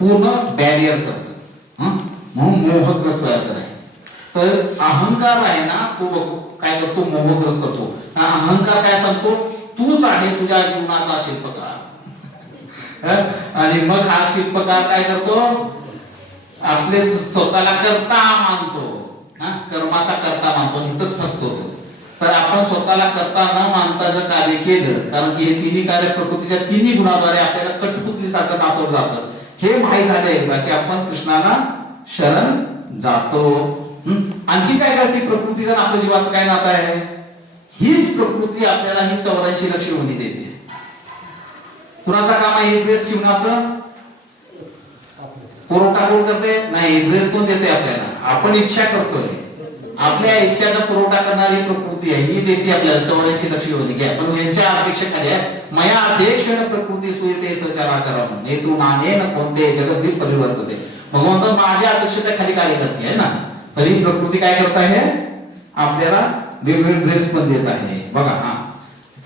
पूर्ण बॅरियर करतो, म्हणून मोहग्रस्त व्हायचं नाही. तर अहंकार आहे ना, तो काय करतो, मोहग्रस्त करतो. अहंकार काय सांगतो, तूच आहे तुझ्या जीवनाचा शिल्पकार. आणि मग हा शिल्पकार काय करतो, आपले स्वतःला कर्ता मानतो, कर्माचा कर्ता मानतो, इथंच फसतो तो. तर आपण स्वतःला कर्ता न मानता जर कार्य केलं, कारण की हे तिन्ही कार्य प्रकृतीच्या तिन्ही गुणाद्वारे आपल्याला कठपुतलीसारखं नाचवलं जातं, हे माहीत झालंय की आपण कृष्णाला शरण जातो. आणखी काय करते प्रकृतीचं आपल्या जीवाचं काय नातं आहे, हीच प्रकृती आपल्याला ही 84 लक्ष योनी देते. कुणाचा काम आहे ड्रेस शिवण्याचं, पुरवठा कोण करते, नाही ड्रेस कोण देते आपल्याला, आपण इच्छा करतोय, आपल्या इच्छाचा पुरवठा करणारी प्रकृती आहे, ही देते आपल्याला 84 लक्ष योनी. घ्या पण यांच्या अपेक्षेखाली आहे, मया अध्यक्षेण प्रकृती सुयते सचराचरम हेतू नानेन कोणते जगद्दीप परिवर्तते. भगवंत माझ्या अध्यक्षतेखाली कार्य करते आहे ना, तरी प्रकृती काय करत आहे, आपल्याला वेगवेगळे ड्रेस पण देत आहे. बघा हा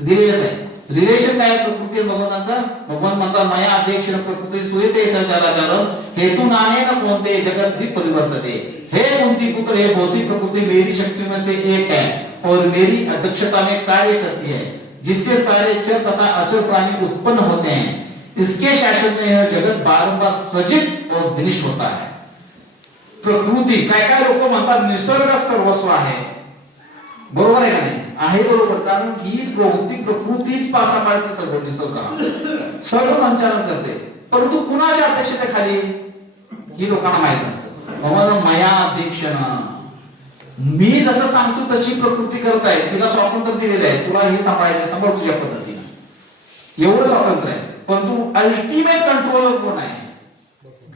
दिलेलं आहे रिलेशन काय प्रकृती भगवंताचा. भगवान म्हणतात मया अध्यक्षेण प्रकृती सुयते सचराचरम हेतू नानेन कोणते जगद्दीप परिवर्तते. हे कुंती पुत्र, हे भौतिक प्रकृति मेरी शक्ति में से एक है और मेरी अध्यक्षता में कार्य करती है, जिससे सारे चर तथा अचर प्राणी उत्पन्न होते हैं. इसके शासन में यह जगत बारंबार स्वजित और विनिष्ट होता है. प्रकृती काय काय लोक म्हणतात निसर्ग सर्वस्व आहे, बरोबर आहे का नाही, आहे बरोबर, कारण ही भौतिक प्रकृतीच पाळते सर्व निसर्ग सर्व संचालन करते. परंतु कुणाच्या अध्यक्षतेखाली ही लोकांना माहित नसतं. मया अध्यक्षण, मी जसं सांगतो तशी प्रकृती करत आहे, तिला स्वातंत्र्य दिलेलं आहे, तुला हे सांभाळायचं सांभाळ तुझ्या पद्धतीने, एवढं स्वातंत्र्य आहे. परंतु अल्टिमेट कंट्रोल कोण आहे,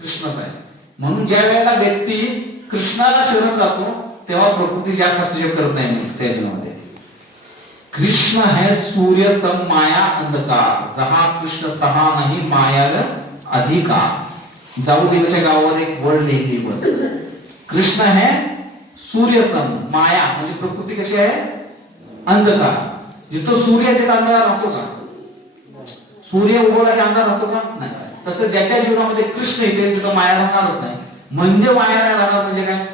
कृष्णच आहे. म्हणून ज्या वेळेला व्यक्ती कृष्णाला शरण जातो तेव्हा प्रकृती जास्त हस्तक्षेप करत नाही त्या जीवनामध्ये. कृष्ण है सूर्य सम माया अंधकार, जहां कृष्ण तहा नाही मायार अधिकार. जाऊदेवीच्या गावावर एक वर्ड लिहिली वर, कृष्ण है सूर्य सम, माया म्हणजे प्रकृती कशी आहे, अंधकार. जिथं सूर्य आहे तिथं अंधार राहतो का, सूर्य उगवला की अंधार राहतो का, नाही. तसं ज्याच्या जीवनामध्ये कृष्ण येते तिथं माया राहणारच नाही. म्हणजे माया नाही राहणार म्हणजे काय,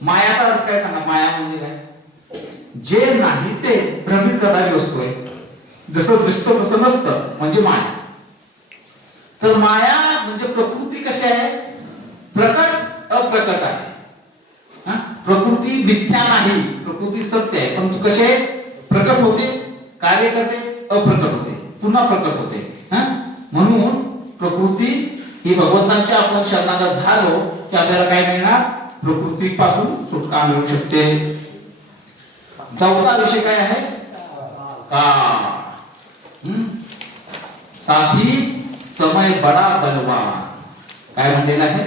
मायाचा अर्थ काय सांगा, माया म्हणजे काय, जे नाही ते भ्रमित करणारी वस्तू आहे, जसं दिसतं तसं नसतं म्हणजे माया. तर माया म्हणजे प्रकृती कशी आहे, प्रकट अप्रकट आहे. प्रकृती मिथ्या नाही, प्रकृती सत्य आहे, परंतु कशी आहे, प्रकट होते, कार्य करते, अप्रकट होते, पुन्हा प्रकट होते. म्हणून प्रकृती ही भगवंतांच्या आपण शरणागत झालो की आपल्याला काय मिळणार, प्रकृतीपासून सुटका मिळू शकते. चौथा विषय काय आहे, काळ. साथी समय बडा बलवान, काय म्हणलेला आहे,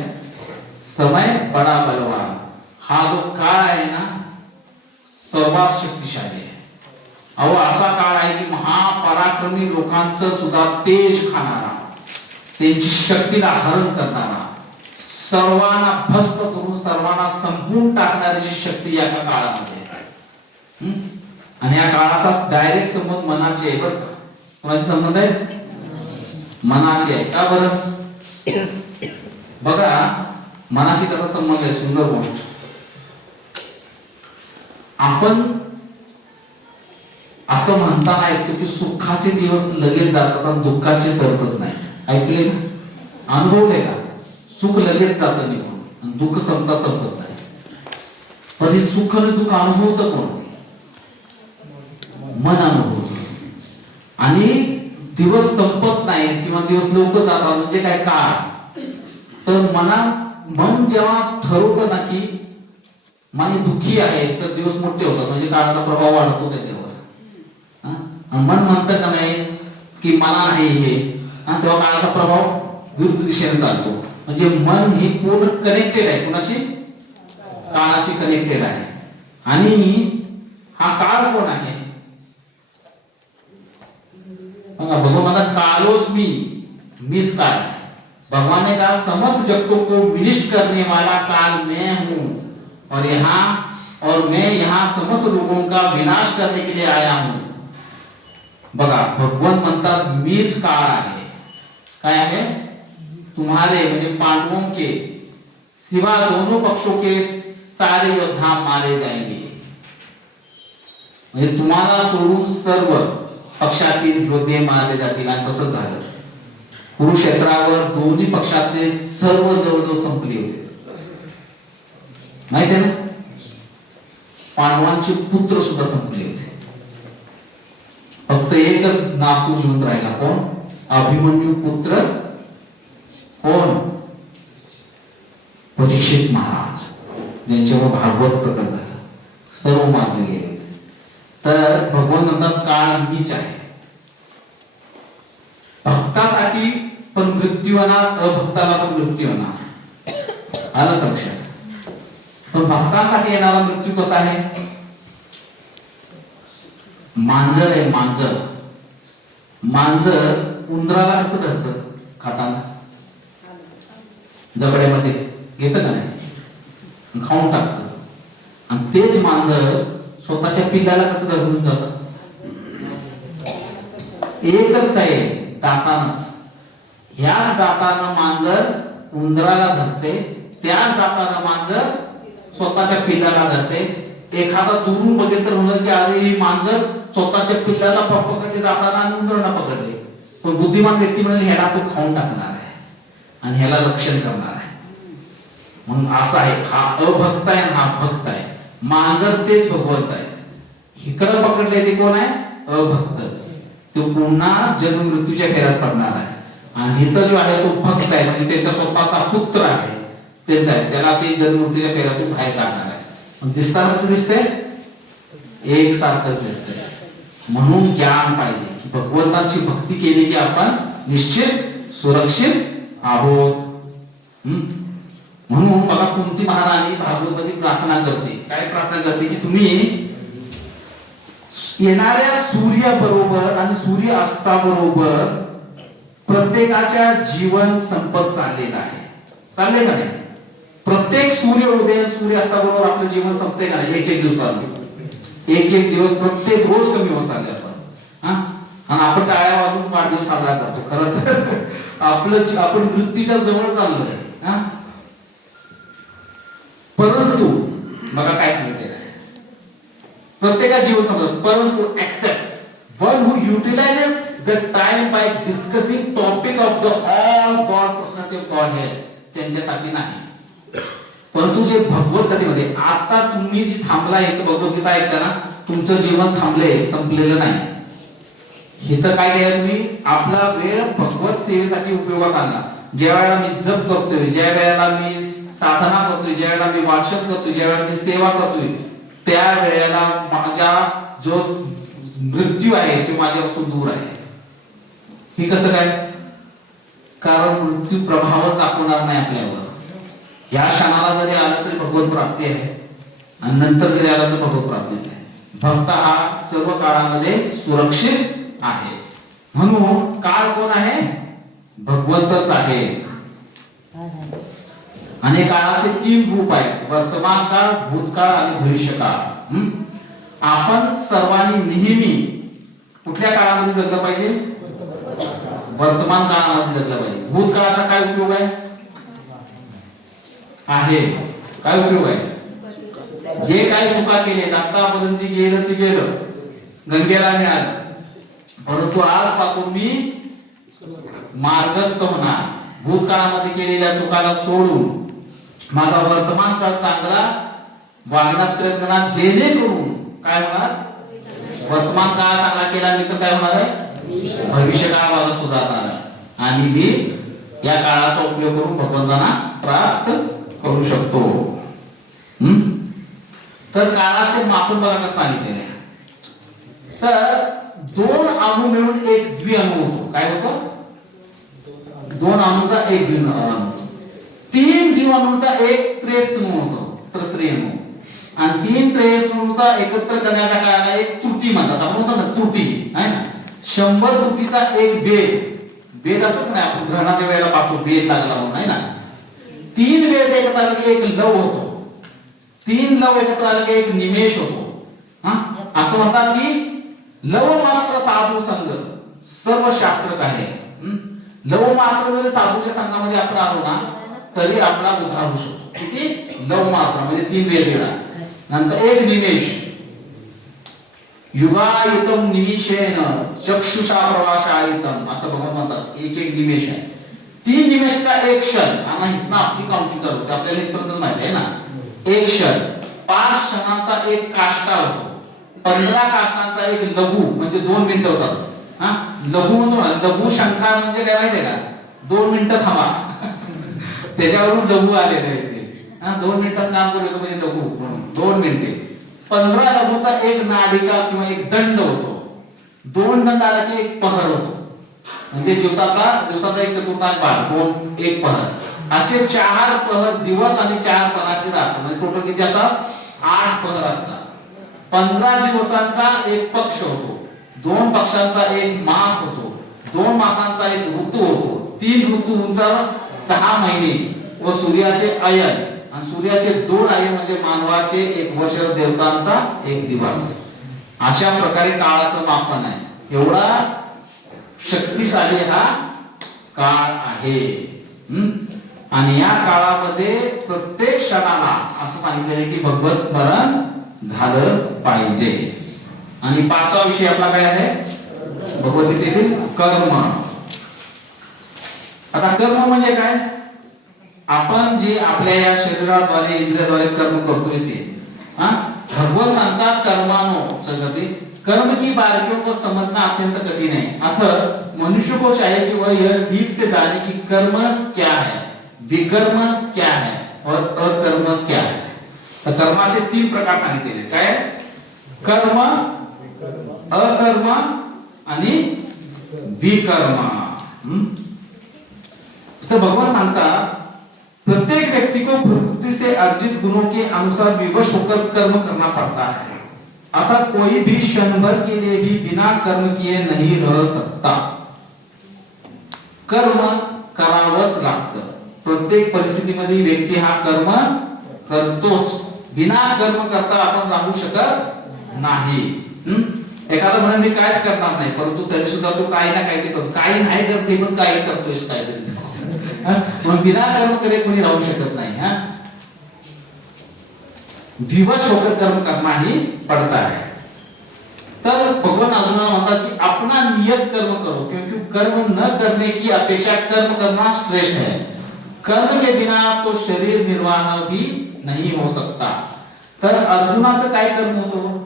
समय बडा बलवान. हा जो काळ आहे ना सर्वात शक्तिशाली आहे. अहो असा काळ आहे की महापराक्रमी लोकांचं सुद्धा तेज खाणारा, त्यांची शक्तीला हरण करणारा, सर्वांना भस्म करून सर्वांना संपून टाकणारी जी शक्ती या काळामध्ये आहे. आणि या काळाचा डायरेक्ट संबंध मनाशी आहे. बरं कोणाशी संबंध आहे, मनाशी आहे. का बरं, बघा मनाशी कसा संबंध आहे, सुंदर गोष्ट. आपण असं म्हणताना ऐकतो की सुखाचे दिवस लगेच जातात आणि दुःखाचे सरतच नाही. ऐकले ना, अनुभवले का, सुख लगेच जातं निघून आणि दुःख संपता संपत नाही. पण हे सुख आणि दुःख अनुभवतं कोण, मन अनुभवतं. आणि दिवस संपत नाही किंवा दिवस लवकर जातात म्हणजे काय, काळ. तर मन जेव्हा ठरवतं ना की मन दुःखी आहे तर दिवस मोठे होतात म्हणजे काळाचा प्रभाव वाढतो त्याच्यावर. मन म्हणतं का नाही की मला नाही हे, तेव्हा काळाचा प्रभाव विरुद्ध दिशेने चालतो. म्हणजे मन ही पूर्ण कनेक्टेड आहे, कुणाशी, काळाशी कनेक्टेड आहे. आणि हा काळ कोण आहे, भगवान कालोस मीच काल. भगवान ने कहा समस्त जगतों को विनिष्ट करने वाला काल मैं हूं और मैं यहाँ समस्त लोगों का विनाश करने के लिए आया हूं. बघा भगवान म्हणतात मीच काळ आहे. काय आहे, तुम्हारे म्हणजे पांडवों के सिवा दोनों पक्षों के सारे योद्धा मारे जाएंगे. म्हणजे तुम्हाला सोडून सर्व पक्षातील योद्धे मारले जातील. आणि तसंच झालं. कुरुक्षेत्रावर दोन्ही पक्षातले सर्व जवळजवळ संपले होते. माहिती आहे ना, पांडवांचे पुत्र सुद्धा संपले होते. फक्त एकच नातू जिवंत राहिला. कोण? अभिमन्यू पुत्र कोण? परीक्षित महाराज, ज्यांच्यावर भागवत प्रकट झाला. सर्व मारले गेले. तर भगवान म्हणतात काळ मीच आहे. भक्तासाठी पण मृत्यू येणार, अभक्ताला पण मृत्यू येणार. आलं का लक्षात? पण भक्तासाठी येणारा मृत्यू कसा आहे? मांजर आहे मांजर. मांजर उंदराला कसं धरतं खाताना? जबड्यामध्ये घेतं का नाही, खाऊन टाकतं. आणि तेच मांजर स्वतःच्या पिल्लाला कसं धरून जातं? एकच आहे, दातानच. ह्याच दातानं मांजर उंदराला धरते, त्याच दातानं मांजर स्वतःच्या पिल्लाला धरते. एखादा दुरून बघेल तर म्हणलं की अरे ही मांजर स्वतःच्या पिल्लाला पकडले दाताना आणि उंदराला पकडले. पण बुद्धिमान व्यक्ती म्हणजे ह्याला तो खाऊन टाकणार आहे आणि ह्याला रक्षण करणार आहे. म्हणून असं आहे, हा अभक्त आहे, हा भक्त आहे. मांजर तेच भगवंत आहे. इकडं पकडले ते कोण आहे? अभक्त. तो पुन्हा जन्म मृत्यूच्या फेऱ्यात पडणार आहे. आणि इथं जो आहे तो भक्त आहे, म्हणजे त्याचा स्वतःचा पुत्र आहे, तेच आहे. त्याला ते जन्म मृत्यूच्या फेऱ्यातून बाहेर काढणार आहे. पण दिसताना कसं दिसतंय? एकसारखंच दिसतंय. म्हणून ज्ञान पाहिजे की भगवंताची भक्ती केली की आपण निश्चित सुरक्षित आहोत. म्हणून बघा कुंती महाराणी भागवतमध्ये प्रार्थना करते. काय प्रार्थना करते? की तुम्ही येणाऱ्या सूर्याबरोबर आणि सूर्य अस्ताबरोबर प्रत्येकाच्या जीवन संपत चाललेलं आहे. चालले का नाही? प्रत्येक सूर्योदय सूर्यास्ताबरोबर आपलं जीवन संपते का नाही? एक एक दिवसाला एक एक दिवस प्रत्येक रोज कमी होत चालले आपण. आणि आपण टाळ्या वाजून वाढदिवस साजरा करतो. खरं तर आपण मृत्यूच्या जवळ चाललोय. परंतु बघा काय सांगितलेलं आहे, प्रत्येका जीवन समजत. परंतु except one who utilizes the time by discussing topic of the all God personality of Godhead, त्यांच्यासाठी नाही. परंतु जे भगवत कथेमध्ये आता तुम्ही जी थांबला आहे, भगवद्गीता ऐकताना तुमचं जीवन थांबले, संपलेलं नाही. इथं काय केलं तुम्ही? आपला वेळ भगवत सेवेसाठी उपयोगात आणला. ज्या वेळेला मी जप करतोय, ज्या वेळेला मी साधना करतोय, ज्या वेळेला मी वाचन करतोय, ज्या वेळेला मी सेवा करतोय, त्या वेळेला माझा जो मृत्यू आहे तो माझ्यापासून दूर आहे. हे कसं काय? कारण मृत्यू प्रभावच दाखवणार नाही आपल्यावर. या क्षणाला जरी आलं तरी भगवत प्राप्ती आहे आणि नंतर जरी आला तर भगवत प्राप्तीच आहे. भक्त हा सर्व काळामध्ये सुरक्षित आहे. म्हणून काळ कोण आहे? भगवंतच आहे. आणि काळाचे 3 रूप आहेत, वर्तमान काळ, भूतकाळ आणि भविष्यकाळ. आपण सर्वांनी नेहमी कुठल्या काळामध्ये जगलं पाहिजे? वर्तमान काळामध्ये जगलं पाहिजे. भूतकाळाचा काय उपयोग आहे? काय उपयोग आहे? जे काय चुका केले आतापर्यंत गेलं ते गेलं, गंगेला मिळालं. परंतु आजपासून मी मार्गस्थ होणार. भूतकाळामध्ये केलेल्या चुकाला सोडून माझा वर्तमान काळ चांगला वागण्यात प्रयत्न करणार, जेणेकरून काय होणार? वर्तमान काळ चांगला केला मी तर काय होणार आहे? भविष्य काळ माझा सुधारणार आहे आणि मी या काळाचा उपयोग करून भगवंतांना प्राप्त करू शकतो. तर काळाचे मापन बघा कसं सांगितलेलं आहे. तर 2 अणू मिळून एक द्विअणू होतो. काय होतो? 2 अणूचा एक द्विअणू. 3 द्विअणूचा एक त्रयस्थाणू होतो, त्रयस्थाणू. आणि 3 त्रयस्थाणूचा एकत्र करण्याचा काय एक त्रुटी म्हणतात. आपण म्हणतो ना त्रुटी, आहे ना. 100 त्रुटीचा एक भेद असतो ना, आपण ग्रहणाच्या वेळेला पाहतो भेद लागला म्हणून, आहे ना. 3 भेद एकत्र आले की एक लव होतो. 3 लव एकत्र आले की एक निमेष होतो. असं म्हणतात की लव मात्र साधू संग सर्व शास्त्र आहे. लव मात्र जरी साधूच्या संघामध्ये आपण आलो ना तरी आपला उद्धार होऊ शकतो. किती? लव मात्र म्हणजे 3 वेगवेगळा. नंतर एक निमेष, युगायतम निमिषेन चक्षुषा प्रवाशायतम असं भगवान म्हणतात. एक एक निमेष आहे. 3 निमेष का एक क्षण. आम्ही इथनं आपली काउंटिंग करतो, आपल्याला इथपर्यंत माहिती आहे ना. एक क्षण, 5 क्षणांचा एक काष्टा होतो, 15 काष्टांचा एक लघु म्हणजे 2 मिनिटं होतात. हा लघु म्हणतो ना, लघु शंका म्हणजे काय माहितीये का? 2 मिनिटं थांबा. त्याच्यावरून लघु आलेले आहे ते. 2 मिनिटात काम करू म्हणजे लघु म्हणून 2 मिनिटे. 15 लघुचा एक नाडिका किंवा एक दंड होतो. 2 दंड आला की एक पहर होतो. म्हणजे दिवसाचा एक चतुर्थांश भाग 2 एक पहर. असे 4 पहर दिवस आणि 4 पहराची रात्र म्हणजे टोटल किती असतात? 8 पहर असतात. 15 दिवसांचा एक पक्ष होतो, 2 पक्षांचा एक मास होतो, 2 मासांचा एक ऋतू होतो, 3 ऋतूंचा 6 महिने व सूर्याचे अयन आणि सूर्याचे 2 अयन म्हणजे मानवाचे 1 वर्ष, देवतांचा 1 दिवस. अशा प्रकारे काळाचं मापन आहे. एवढा शक्तिशाली हा काळ आहे. आणि या काळामध्ये प्रत्येक क्षणाला असं सांगितलेलं की भगवत स्मरण झालं पाहिजे. आणि 5वा विषय आपला काय आहे? भगवद्गीतेतील कर्म. आता कर्म म्हणजे काय? आपण जे आपल्या या शरीराद्वारे इंद्रियाद्वारे कर्म करतो ते भगवान सांगतात कर्मानो सगती कर्म की बारीकियों को समझना अत्यंत कठिन है, अतः मनुष्य को चाहिए कि वह यह ठीक से जाने कि कर्म क्या है, विकर्म क्या है और अकर्म क्या है. तर कर्माचे 3 प्रकार सांगितलेले. काय? कर्म, अकर्म आणि विकर्म. तो भगवान सांगता प्रत्येक व्यक्ति को प्रकृति से अर्जित गुणों के अनुसार विवश होकर कर्म करना पड़ता है, अतः कोई भी क्षण भर के लिए भी बिना कर्म किए नहीं रह सकता. कर्म करावंच लागतं. प्रत्येक परिस्थितीमध्ये व्यक्ती हा कर्म करतोच. बिना कर्म करता आपण राहू शकत नाही. एखादा म्हणून मी काहीच करणार नाही, परंतु तरी सुद्धा तो काही ना काहीतरी करतो. काही नाही करते पण काही करतोय काहीतरी. मग बिना कर्म करे कोणी राहू शकत नाही. विवश होकर कर्म करना ही पड़ता है. तर भगवान अर्जुन म्हणतात की अपना नियत कर्म करो, क्योंकि कर्म न करने की अपेक्षा कर्म करना श्रेष्ठ है. कर्म के बिना तो शरीर निर्वाह भी नहीं हो सकता. तर अर्जुनाचं काय कर्म होतं?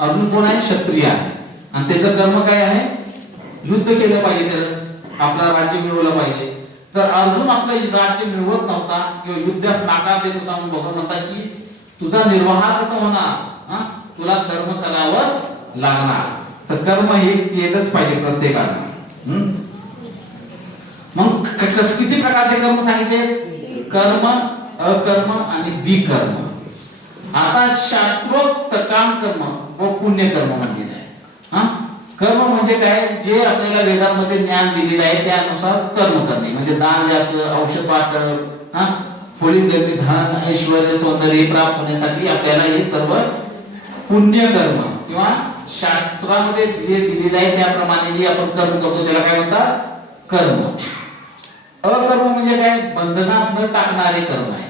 अर्जुन कोण आहे? क्षत्रिय आहे. आणि त्याचं कर्म काय आहे? युद्ध केलं पाहिजे, त्याला आपलं राज्य मिळवलं पाहिजे. तर अर्जुन आपलं राज्य मिळवत नव्हता किंवा युद्धात नाकार देत होता. म्हणून भगवान म्हणतात की तुझा निर्वाह कसा होणार? तुला कर्म करावंच लागणार. तर कर्म हे केलंच पाहिजे प्रत्येकाने. मग किती प्रकारचे कर्म सांगितले? कर्म, अकर्म आणि विकर्म. आता शास्त्रोक्त सकाम कर्म व पुण्य कर्म म्हणजे काय? कर्म म्हणजे काय? जे आपल्याला वेदांमध्ये ज्ञान दिलेलं आहे त्यानुसार कर्म करणे. म्हणजे दान द्यायचं, औषध वाटप, पुढील जगती धन, ऐश्वर्य, सौंदर्य प्राप्त होण्यासाठी आपल्याला हे सर्व पुण्य कर्म किंवा शास्त्रामध्ये जे दिलेलं आहे त्याप्रमाणे जे आपण कर्म करतो त्याला काय म्हणतात? कर्म. अकर्म म्हणजे काय? बंधनात न टाकणारे कर्म आहे.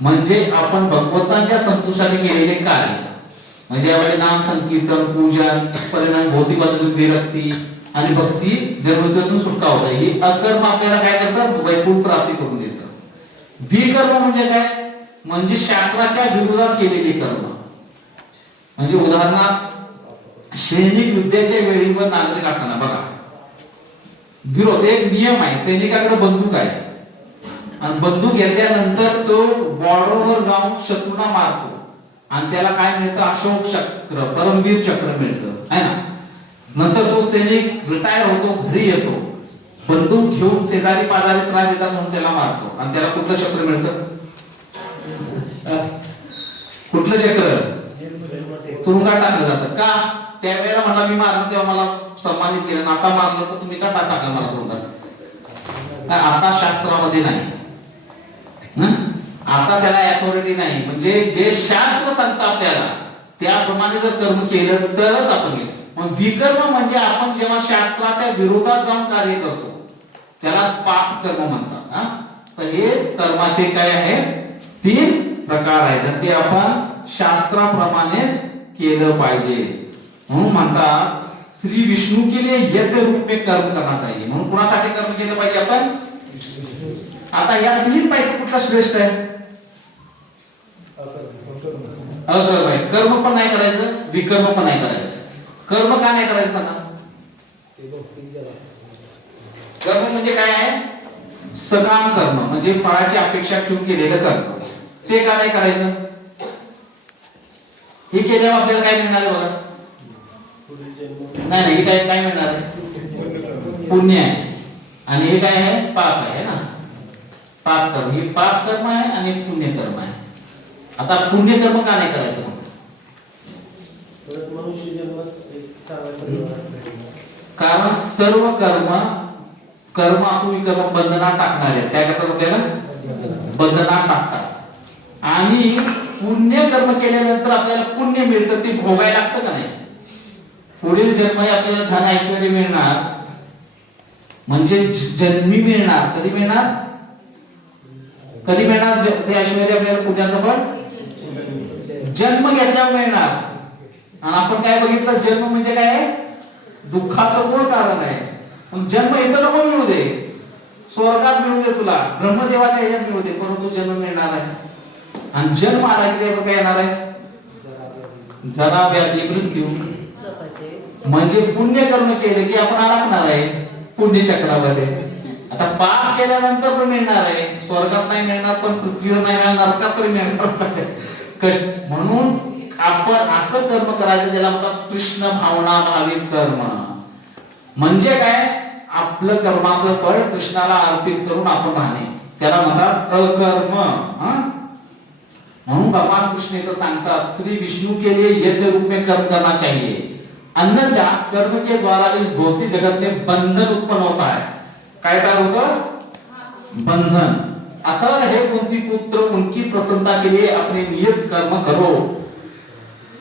म्हणजे आपण भगवंताच्या संतोषाने केलेले कार्य, म्हणजे यामध्ये नाम संकीर्तन, पूजन, परिणाम भौतिक बाजूतून विरक्ती आणि भक्ती जन्मत्यातून सुटका होता. ही अकर्म आपल्याला काय करतात? वैकुंठ प्राप्ती करून देतात. विकर्म म्हणजे काय? म्हणजे शास्त्राच्या विरोधात केलेले कर्म. म्हणजे उदाहरणार्थ सैनिक युद्धाच्या वेळीवर नागरिक असताना बघा विरोध, एक नियम आहे. सैनिकाकडे बंदूक आहे आणि बंदूक घेतल्यानंतर तो बॉर्डरवर जाऊन शत्रूंना मारतो आणि त्याला काय मिळतं? अशोक चक्र, परमवीर चक्र मिळतं, है ना. नंतर तो सैनिक रिटायर होतो, घरी येतो, बंदूक घेऊन शेजारी पाजारी त्रास देतात म्हणून त्याला मारतो आणि त्याला कुठलं चक्र मिळतं? कुठलं चक्र? तुरुंगात टाकलं जातं. का? त्यावेळेला म्हणला मी मारलं तेव्हा मला सन्मानित केलं, आता मारलं तर तुम्ही का टाका मला तुरुंगात? आता शास्त्रामध्ये नाही. आता त्याला अथॉरिटी नाही. म्हणजे जे शास्त्र सांगतात त्याला त्याप्रमाणे जर कर्म केलं तरच आपण. मग विकर्म म्हणजे आपण जेव्हा शास्त्राच्या विरोधात जाऊन कार्य करतो त्याला पाप कर्म म्हणतात. हा, तर हे कर्माचे काय आहे, 3 प्रकार आहेत. ते आपण शास्त्राप्रमाणेच केलं पाहिजे. म्हणून म्हणतात श्री विष्णू के लिए यज्ञ रूप में कर्म करना चाहिए. म्हणून कुणासाठी कर्म केलं पाहिजे आपण? आता या 3 पैकी कुठला श्रेष्ठ आहे? अकर्म आहे. कर्म पण नाही करायचं, विकर्म पण नाही करायचं. कर्म का नाही करायचं सांगा? कर्म म्हणजे काय आहे? सकाम कर्म, म्हणजे फळाची अपेक्षा ठेवून केलेलं कर्म. ते का नाही करायचं? हे केल्यावर आपल्याला काय मिळणार आहे बघा? नाही, हे काय मिळणार आहे? पुण्य आहे. आणि हे काय आहे? पाप आहे ना. पाप कर्म, हे पाप कर्म आहे आणि पुण्य कर्म आहे. आता पुण्य कर्म का नाही करायचं? कारण सर्व कर्म असो विकर्म बंधनात टाकणारे, त्या करता आपल्याला बंधनात टाकतात. आणि पुण्य कर्म केल्यानंतर आपल्याला पुण्य मिळतं, ते भोगायला लागतं का नाही? पुढील जन्म आपल्याला धन ऐश्वर्य मिळणार, म्हणजे जन्मी मिळणार. कधी मिळणार? कधी मिळणार ते ऐश्वर्य आपल्याला? पुण्याचं पण जन्म घेतल्यावर मिळणार. आणि आपण काय बघितलं, जन्म म्हणजे काय? दुःखाचं मूळ कारण आहे. मग जन्म इथं नको मिळू दे, स्वर्गात मिळू दे, तुला ब्रह्मदेवाच्या ह्याच्यात मिळू दे, परंतु जन्म मिळणार आहे. आणि जन्म आला की त्यावर काय येणार आहे? जरा व्याधी मृत्यू. म्हणजे पुण्य कर्म केले की आपण अडकणार आहे पुण्यचक्रामध्ये. आता पाप केल्यानंतर पण मिळणार आहे, स्वर्गात नाही मिळणार, पण पृथ्वीवर नाही मिळणार, नरकात तरी मिळणार. म्हणून आपण असं कर्म करायचं ज्याला म्हणतात कृष्ण भावना भावित कर्म. म्हणजे काय? आपलं कर्माचं फळ कृष्णाला अर्पित करून आपण राहणे, त्याला म्हणतात अकर्म. म्हणून भगवान कृष्ण इथं सांगतात श्री विष्णू के लिए यज्ञ रूप में कर्म करना चाहिए, अन्यथा कर्म के द्वारा इस भौतिक जगत में बंधन उत्पन्न होता है. काय तयार होतं? बंधन. अतः हे कुंती पुत्र उनकी प्रसन्नता के लिए अपने नियत कर्म करो,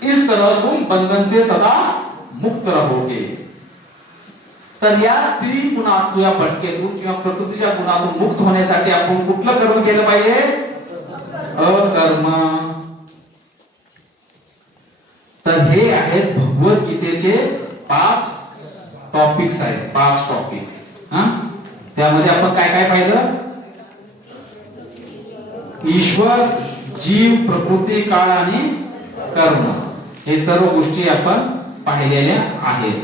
इस तरह तुम बंधन से सदा मुक्त रहोगे. तर या 3 गुणातून, या भटकेतून किंवा प्रकृतीच्या गुणातून मुक्त होण्यासाठी आपण कुठलं कर्म केलं पाहिजे? अकर्म. तर हे आहेत भगवद्गीतेचे 5 टॉपिक्स आहेत. 5 टॉपिक्स. त्यामध्ये आपण काय काय पाहिलं? ईश्वर, जीव, प्रकृती, काळ आणि कर्म, हे सर्व गोष्टी आपण पाहिलेल्या आहेत.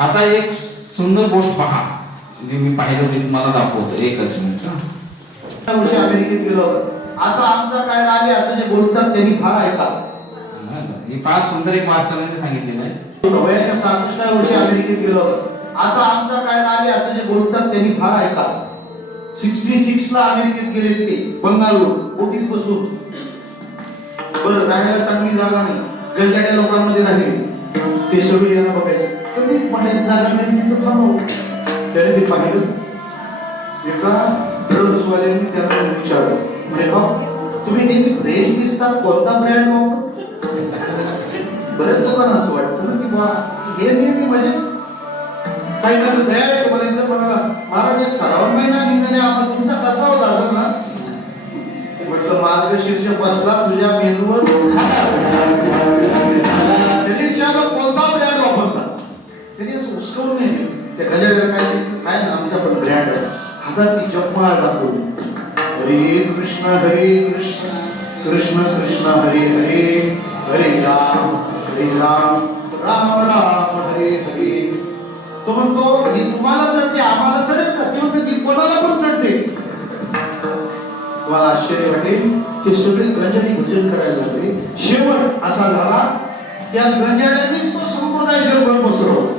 आता एक सुंदर गोष्ट पहा, मी पाहिलं ते तुम्हाला दाखवतो. एकच मिनिट. अमेरिकेत गेलो होतो. आता आमचा काय राहिले असं जे बोलतात त्यांनी फार ऐका. ही फार सुंदर एक वार्ताने सांगितलेलं आहे. वयाच्या 66 वर्षी अमेरिकेत गेलो होतो. आता आमचा काय राहिले असं जे बोलतात त्यांनी फार ऐका. 66 ला अमेरिकेत गेले ते, बंगालवर बोटीत बसून. बरं, राहायला चांगली जागा नाही, गंजाड्या लोकांमध्ये राहिले. ते सगळे यांना बघायचे, कधी म्हणायची जागा नाही तिथं थांबव. त्याने ते पाहिलं. एका ड्रग्सवाल्यांनी त्यांना विचारलं, म्हणजे तुम्ही नेहमी फ्रेश दिसतात, कोणता ब्रँड वापरता? बरेच लोकांना असं वाटतं ना की बा हे नेहमी म्हणजे काही ना दया तुम्हाला इथं म्हणाला, महाराज एक 12 महिना निघणे आम्हाला तुमचा कसा होता असं ना. म्हटलं मार्गशीर्ष बसला तुझ्या मेंदूवर. त्यांनी विचारलं कोणता ब्रँड वापरता? त्यांनी असं उचकवून नाही, त्या गजाला काय ना आमचा पण ब्रँड आहे. हातात ती जपमाळ दाखवली. हरे कृष्ण कृष्ण कृष्ण हरे हरे, हरे राम राम राम हरे हरे. तो म्हणतो ही तुम्हाला चढते, आम्हाला चढेल का? ते म्हणते ती कोणाला पण चढते. तुम्हाला आश्चर्य वाटेल, ते सगळे गंजाडी भजन करायला लागले. शेवट असा झाला, त्या गंजाड्यांनी तो संप्रदाय जगभर पसरवला.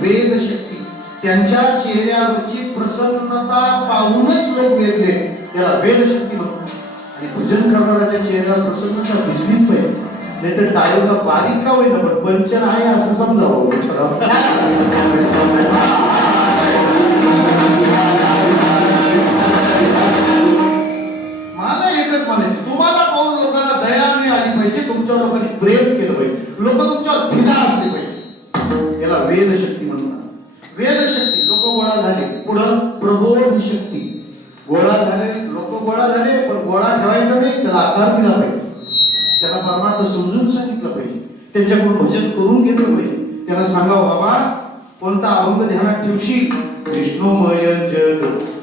वेद शक्ती, त्यांच्या चेहऱ्यावरची प्रसन्नता पाहूनच लोक वेदले, त्याला वेद शक्ती म्हणतात. आणि भजन करणाऱ्याच्या चेहऱ्यावर प्रसन्नता दिसलीच पाहिजे, नाही तर टाळीला बारीक का होईना पण पंचन आहे असं समजावं. मला एकच म्हणायचं, तुम्हाला पाहून लोकांना दया मिळाली पाहिजे, तुमच्या लोकांनी प्रेम केलं पाहिजे, लोक तुमच्यावर भिना असले पाहिजे. याला वेद शक्ती म्हणतात. वेद शक्ती. लोक गोळा झाले, गोळा झाले, लोक गोळा झाले, पण गोळा ठेवायचा नाही, त्याला आकार दिला पाहिजे. त्याला परमार्थ समजून सांगितलं पाहिजे, त्यांच्याकडून भजन करून घेतलं पाहिजे. त्याला सांगावं बाबा कोणता अभंग ध्यानात ठेवशील, विष्णुमय जग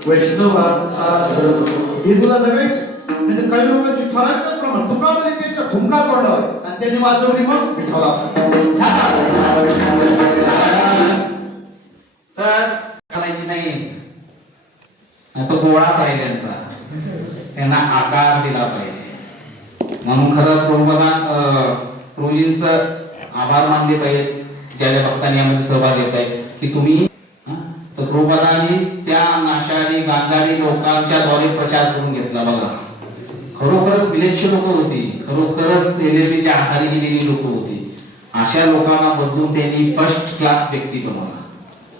वैष्णवाचा धर्म, हे तुला जगायचं. नाही तर काही लोकांची ठराविक प्रमाण तुका म्हणे त्याच्या धुमका तोंडावर आणि त्यांनी वाजवली मग विठ्ठला. तर करायची नाही, तो गोळा पाहिजे त्यांचा, त्यांना आकार दिला पाहिजे. म्हणून खरं प्रभूजींचं आभार मानले पाहिजे ज्या ज्या भक्तांनी यामध्ये सहभाग घेत आहेत की तुम्ही. तर प्रभुपादांनी त्या नाशारी गांजारी लोकांच्या द्वारे प्रचार करून घेतला. बघा खरोखरच विलेच्छ लोक होती, खरोखरच एलएसडीच्या आहारी गेलेली लोक होती. अशा लोकांना बदलून त्यांनी फर्स्ट क्लास व्यक्ती बनवला,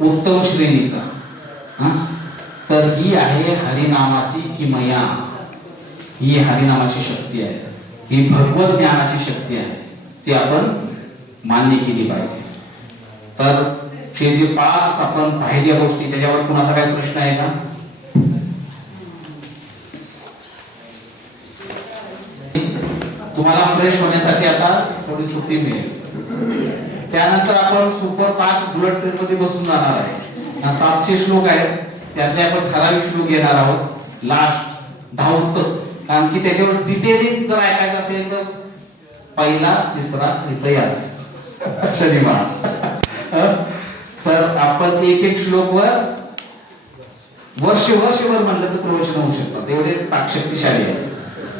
उत्तम श्रेणीचा. तर ही आहे हरिनामाची किमया, ही हरिनामाची शक्ती आहे, ही भगवत ज्ञानाची शक्ती आहे, ती आपण मान्य केली पाहिजे. तर हे जे 5 आपण पाहिल्या गोष्टी, त्याच्यावर कुणाचा काही प्रश्न आहे का? तुम्हाला फ्रेश होण्यासाठी आता थोडी सुट्टी मिळेल. त्यानंतर आपण सुपर फास्ट बुलेट ट्रेन मध्ये बसून जाणार आहे. 700 श्लोक आहेत, त्यातले आपण ठराविक श्लोक घेणार आहोत लास्ट धावत. कारण की त्याच्यावर डिटेलिंग जर ऐकायचं असेल तर पहिला तिसरा इतिहास शनिवार. तर आपण एक श्लोकवर वर्षभर म्हणलं तर प्रवचन होऊ शकतात, एवढे ताकशक्तिशाली आहे.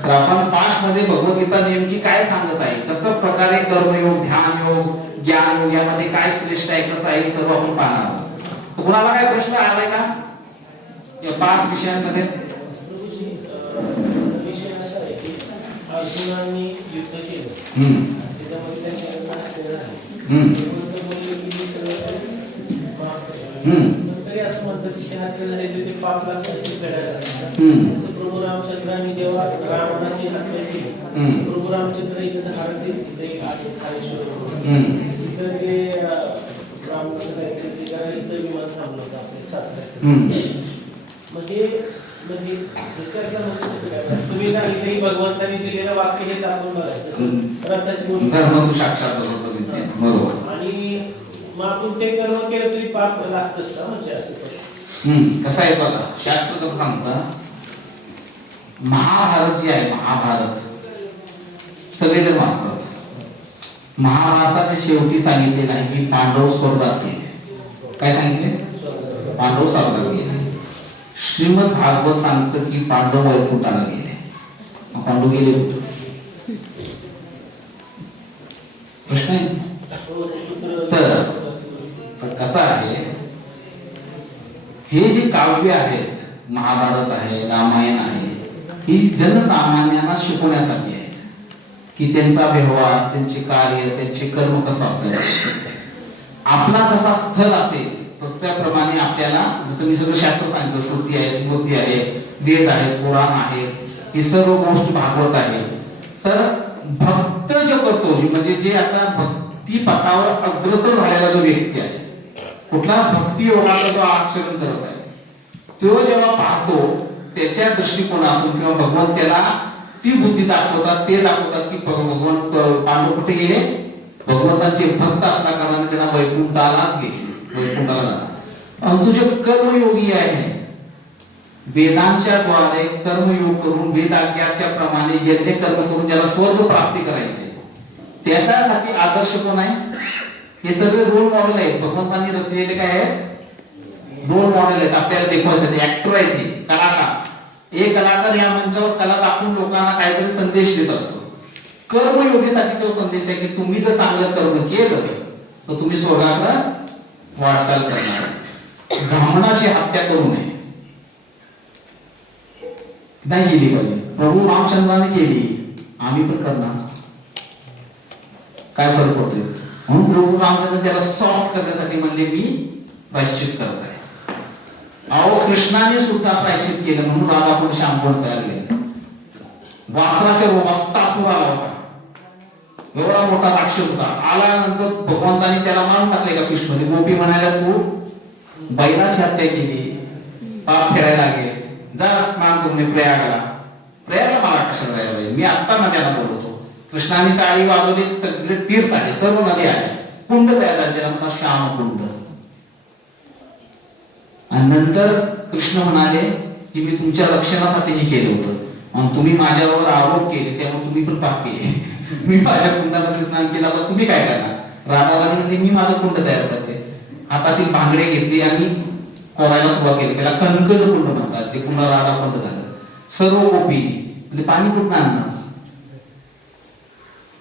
तर आपण फास्ट मध्ये भगवद्गीता नेमकी काय सांगत आहे, कसं प्रकारे कर्मयोग, ध्यान योग, ज्ञान योग यामध्ये काय श्रेष्ठ आहे, कसं आहे, सर्व आपण पाहणार आहोत. कुणाला काय प्रश्न आलाय का या 5 विषयांमध्ये? अर्जुनांनी युद्ध केलं, त्याच्यामध्ये तरी असं म्हणतात की ते पाप लागतात ते फेडायला. जसं प्रभू रामचंद्रांनी जेव्हा रावणाची हत्या केली, प्रभू रामचंद्र इथं धारते तिथे इथं ते रामचंद्र इथं विमान थांबलं होतं आपल्या साताऱ्यात. म्हणजे तुम्ही सांगितले भगवंतांनी दिलेलं वाक्य हे आपण बघायचं, रथाची बरोबर. आणि मग आपण ते कर्म केलं तरी पाप लागतच का, म्हणजे असं कसं आहे बघा, शास्त्र कसं सांगतं, महाभारत जे आहे, महाभारत सगळे जण वाचतात. महाभारताच्या शेवटी सांगितलेलं आहे की पांडव स्वर्गात गेले. काय सांगितले? पांडव स्वर्गात गेले. श्रीमद भागवत सांगतं की पांडव वैकुंठाला गेले. पांडव गेले प्रश्न आहे. तर कसं आहे, हे जे काव्य आहेत, महाभारत आहे, रामायण आहे, ही जनसामान्यांना शिकवण्यासाठी आहे की त्यांचा व्यवहार, त्यांचे कार्य, त्यांचे कर्म कसं असतं. आपला जसा स्थल असेल तशाप्रमाणे आपल्याला, जसं मी सगळं शास्त्र सांगितलं, श्रुती आहे, स्मृती आहे, वेद आहे, पुराण आहे, ही सर्व गोष्ट भागवत आहे. तर भक्त जो करतो, म्हणजे जे आता भक्ती पथावर अग्रसर झालेला जो व्यक्ती आहे, कुठला भक्ती योगाचा जो आचरण करत आहे, तो जेव्हा पाहतो त्याच्या दृष्टिकोनातून किंवा भगवंत त्याला ती बुद्धी दाखवतात, ते दाखवतात की भगवंत पांडव कुठे गेले, भगवंताचे भक्त असल्या कारणाने त्यांना वैकुंठालाच गेले, वैकुंठाला. परंतु जे कर्मयोगी आहे, वेदांच्या द्वारे कर्मयोग करून वेदाज्ञाच्या प्रमाणे यज्ञ कर्म करून ज्याला स्वर्ग प्राप्ती करायचे, त्याच्यासाठी आदर्श कोण आहे? हे सगळे रोल मॉडेल आहेत. भगवंतांनी रचलेले काय आहेत? रोल मॉडेल आहेत आपल्याला देखवायसाठी. ऍक्टर आहे ते, कलाकार. एक कलाकार या मंचावर कला दाखवून लोकांना काहीतरी संदेश देत असतो. कर्मयोगीसाठी तो संदेश आहे की तुम्ही जर चांगलं कर्म केलं तर तुम्ही स्वर्गाकडे वाटचाल करणार. ब्राह्मणाची हत्या करू नये, नाही केली पाहिजे. प्रभू रामचंद्राने केली, आम्ही पण करणार. काय फरक पडतोय? म्हणून प्रभू रामचंद्र त्याला सॉफ्ट करण्यासाठी म्हणले मी प्रायश्चित करत आहे. अहो कृष्णाने सुद्धा प्रायश्चित केलं म्हणून रामाकडून शांपण तयार केलं. वासराच्या वस्तासुर आला होता, एवढा मोठा राक्षस होता. आल्यानंतर भगवंतानी त्याला मारून टाकले का कृष्ण. गोपी म्हणाल्या तू बैलाची हत्या केली, पाप फेडायला लागेल, जा स्नान करून ये प्रयागला. प्रयागला मला कशाला जायला पाहिजे? मी आत्ता नद्यांना बोलवतो. कृष्णाने टाळी वाजवली, सगळे तीर्थ आले, सर्व नदी आले, कुंड तयार झाले, त्याला म्हणतात श्याम कुंड. आणि नंतर कृष्ण म्हणाले की मी तुमच्या रक्षणासाठी हे केलं होतं आणि तुम्ही माझ्यावर आरोप केले, त्यामुळे तुम्ही पण पाप केले. मी माझ्या कुंडामध्ये स्नान केला तर तुम्ही काय करणार? राधाला म्हणते मी माझं कुंड तयार करते. हातातील भांगडे घेतली आणि कोरायला सुरुवात केली. त्याला कणकण कुंड म्हणतात, ते कुंड राधा कुंड झालं. सर्व गोपी म्हणजे पाणी कुठं आणणार?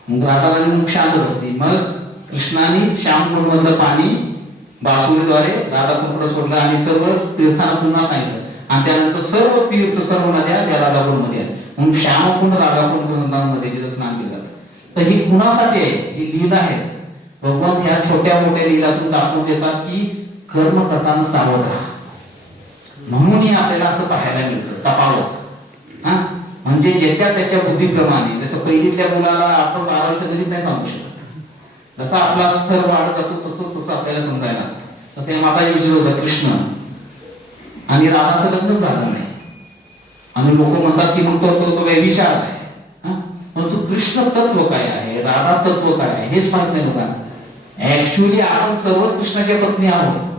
मग राधाराणी मग शांत बसली. मग कृष्णाने श्याम कुंड मधलं पाणी बासुरीद्वारे राधा कुंड सोडलं आणि सर्व तीर्थांना पुन्हा सांगितलं. आणि त्यानंतर सर्व तीर्थ, सर्व नद्या त्या राधाकुंड मध्ये आहेत. म्हणून श्यामकुंड राधाकुंड मध्ये जिथं स्नान केलं. तर ही कुणासाठी आहे? ही लीला आहे. भगवान ह्या छोट्या मोठ्या लीलातून दाखवून देतात की कर्म करताना सावध राहा. म्हणूनही आपल्याला असं पाहायला मिळतं तफावत. म्हणजे ज्याच्या त्याच्या बुद्धीप्रमाणे, जसं पहिलीतल्या मुलाला आपण 12 गणित नाही सांगू शकत. जसा आपला स्तर वाढत जातो तसं तसं आपल्याला समजायला. तसे माताजी विचारत होता कृष्ण आणि राधाचं लग्न झालं नाही आणि लोक म्हणतात की मग तो व्यभिचार आहे. परंतु कृष्ण तत्व काय आहे, राधा तत्व काय आहे हेच माहित नाही लोकांना. ऍक्च्युअली आपण सर्वच कृष्णाच्या पत्नी आहोत.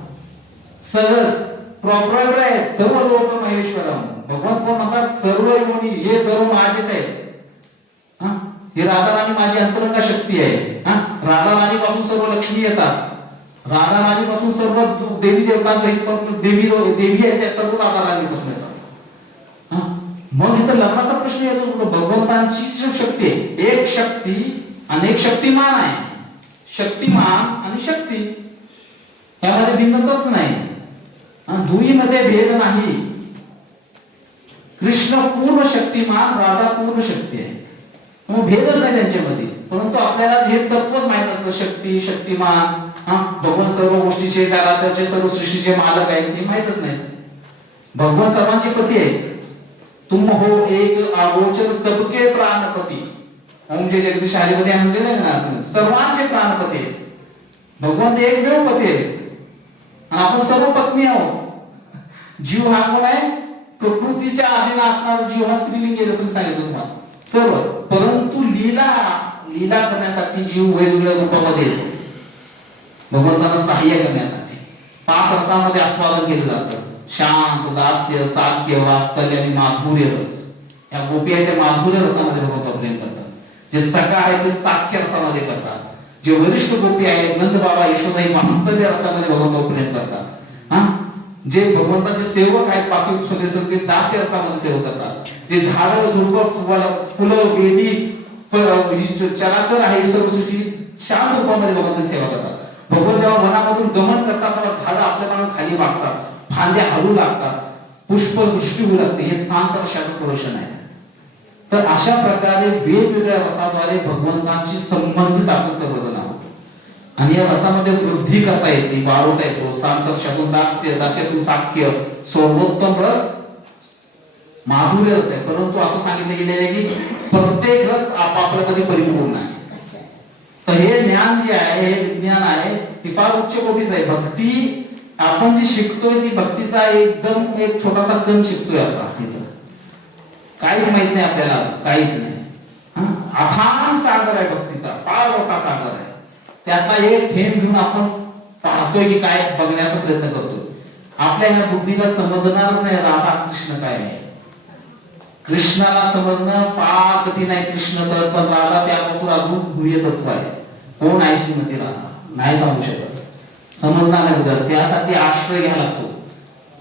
सर्वच प्रॉपर आहेत. सर्व लोक महेश्वरम. भगवान कोण म्हणतात? सर्व योनी हे सर्व माझेच आहेत. ही राधा राणी माझी अंतरंगा शक्ती आहे. राधा राणी पासून सर्व लक्ष्मी येतात. राधा राणी पासून सर्व देवी देवतांचं देवी आहेत त्या सर्व राधा राणी पासून येतात. मग इथं लग्नाचा प्रश्न येतो. भगवंतांची शक्ती आहे. एक शक्ती अनेक शक्तिमान आहे. शक्तिमान आणि शक्ती यामध्ये भिन्नताच नाही. दुईमध्ये भेद नाही. कृष्ण पूर्ण शक्तिमान, राधा पूर्ण शक्ती आहे. मग भेदच नाही त्यांच्यामध्ये. परंतु आपल्याला हे तत्वच माहित असतं, शक्ती, शक्तिमान, भगवान सर्व गोष्टीचे, जगाचे, सर्व सृष्टीचे मालक आहेत हे माहितच नाही. भगवान सर्वांचे पती आहेत. तुम हो एक अगोचर सबके प्राणपती. ओम जे जगदीश हरीमध्ये म्हणलेलं ना, सर्वांचे प्राणपती आहेत. भगवान ते एकमेव पती आहेत. आपण सर्व पत्नी आहोत. जीव हा कोण आहे? प्रकृतीच्या अधीन असणारा जीव हा स्त्रीलिंग आहे जसं सांगितलं तुम्हाला सर्व. परंतु लीला करण्यासाठी जीव वेगवेगळ्या रूपामध्ये येतो भगवंतांना सहाय्य करण्यासाठी. 5 रसामध्ये आस्वादन केलं जातं. शांत, दास्य, साख्य, वात्सल्य आणि माधुर्य रस. या गोपी आहेत त्या माधुर्य रसामध्ये भगवंत प्रेम करतात. जे सखा आहेत ते साख्य रसामध्ये करतात. जे वरिष्ठ गोपी आहेत नंद बाबा यशोदा ही वात्सल्य रसामध्ये भगवंत प्रेम करतात. जे भगवंताचे सेवक आहेत बाकी सगळे ते दास्य रसामध्ये सेवा करतात. जे झाडं झुडपं फुलं वेदी चराचर आहे सर्व सृष्टी शांत रूपामध्ये भगवंताची सेवा करतात. भगवंत जेव्हा वनामधून गमन करतात तेव्हा झाडं आपल्या मनात खाली वागतात, फांद्या हलू लागतात, पुष्पवृष्टी होऊ लागते. हे शांत रसाचं प्रदर्शन आहे. तर अशा प्रकारे वेगवेगळ्या रसाद्वारे भगवंतांशी संबंधित आपण सर्वजण आहोत. आणि या रसामध्ये वृद्धी करता येते, वाढवता येतो. शांत रसातून दास्य, दास्यातून साख्य, सर्वोत्तम रस माधुर्य रस आहे. परंतु असं सांगितलं गेले आहे की प्रत्येक रस आपापल्यामध्ये परिपूर्ण आहे. तर हे ज्ञान जे आहे, हे विज्ञान आहे, हे फार उच्च कोटीच आहे. भक्ती आपण जी शिकतोय ती भक्तीचा एकदम एक छोटासा कण शिकतोय आता. काहीच माहित नाही आपल्याला, काहीच नाही. अथांग सागर आहे भक्तीचा, फार मोठा सागर आहे. त्यातला एक थेंब घेऊन आपण पाहतोय की काय बघण्याचा प्रयत्न करतोय. आपल्या ह्या बुद्धीला समजणारच नाही राधा कृष्ण काय आहे. कृष्णाला समजणं फार कठीण आहे. कृष्ण तर, पण राधा त्यापासून अजून गुह्य तत्व आहे. कोण आहे श्रीमती राधा नाही सांगू शकत, समजणार नाही. त्यासाठी आश्रय घ्यावा लागतो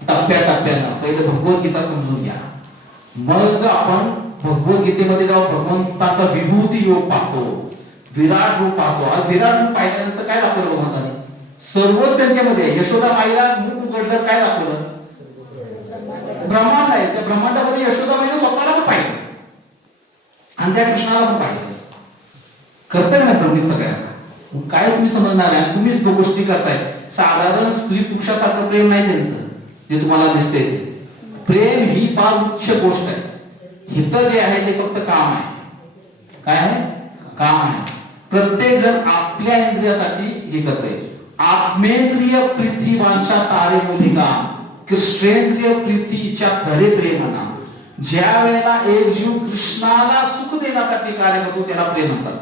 टप्प्याटप्प्यानं. पहिले भगवद्गीता समजून घ्या, मग आपण भगवद्गीतेमध्ये जेव्हा भगवंताचा विभूती योग पाहतो, विराट रूप पाहतो. आणि विराट रूप पाहिल्यानंतर काय दाखवलं भगवंताने? सर्वच त्यांच्यामध्ये. यशोदा माईला मुख उघडलं, काय दाखवलं? ब्रह्मांड आहे. त्या ब्रह्मांडामध्ये यशोदा माईने स्वतःला पण पाहिलं आणि त्या कृष्णाला पण पाहिलं. कर्तव्य नाही ब्रह्मीत सगळ्यांना. काय तुम्ही समजणार आहे? तुम्ही जो गोष्टी करताय, साधारण स्त्री पुरुषासारखं प्रेम नाही त्यांचं जे तुम्हाला दिसते. प्रेम ही फार उच्च गोष्ट आहे. हित जे आहे ते फक्त काम आहे. काय आहे? काम आहे. प्रत्येक जण आपल्या इंद्रियासाठी हे करतोय. आत्मेंद्रिय प्रीती वांछा तारे मुलिका श्रेंद्रिय प्रीती इच्छा धरे प्रेमना. ज्या वेळेला एक जीव कृष्णाला सुख देण्यासाठी कार्य करतो त्याला प्रेम म्हणतात.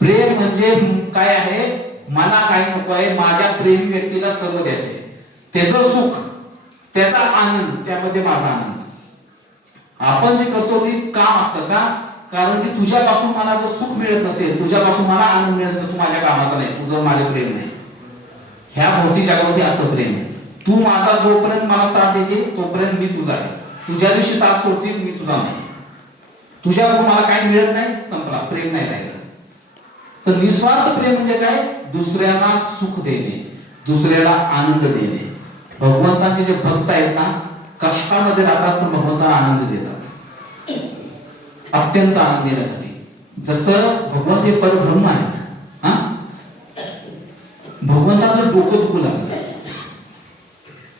प्रेम म्हणजे काय आहे, मला काही नको आहे, माझ्या प्रेमी व्यक्तीला सर्व द्यायचे, त्याचं सुख त्याचा आनंद त्यामध्ये माझा आनंद. आपण जे करतो ते काम असतं का, कारण की तुझ्यापासून मला जर सुख मिळत नसेल, तुझ्यापासून मला आनंद मिळत नसेल, तू माझ्या कामाचा नाही, तुझं माझे प्रेम नाही. ह्या भौतिक जगामध्ये असं प्रेम आहे. तू माझा जोपर्यंत मला साथ देते तोपर्यंत मी तुझा आहे, तुझ्या दिवशी साथ सोडतील मी तुझा नाही. तुझ्याकडून मला काही मिळत नाही, संपला, प्रेम नाही राहिलं. तर निस्वार्थ प्रेम म्हणजे काय, दुसऱ्यांना सुख देणे, दुसऱ्याला आनंद देणे. भगवंताचे जे भक्त आहेत ना, कष्टामध्ये राहतात पण भगवंताला आनंद देतात, अत्यंत आनंद देण्यासाठी. जसं भगवंत हे परब्रह्म आहेत. हा, भगवंताचं डोकं दुखू लागलं,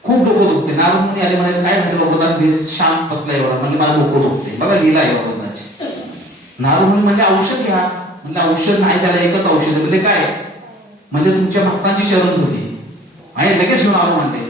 खूप डोकं दुखते. नारद मुनी आले, म्हणाले काय झालं भगवंता, देश शांत बसला एवढा, म्हणजे मला डोकं दुखते. बघा लीला आहे भगवंताची. नारद मुनी म्हणजे औषध घ्या, म्हणजे औषध नाही, त्याला एकच औषध म्हणजे काय, म्हणजे तुमच्या भक्तांची चरण धुली आणि लगेच घेऊन आलो म्हणते.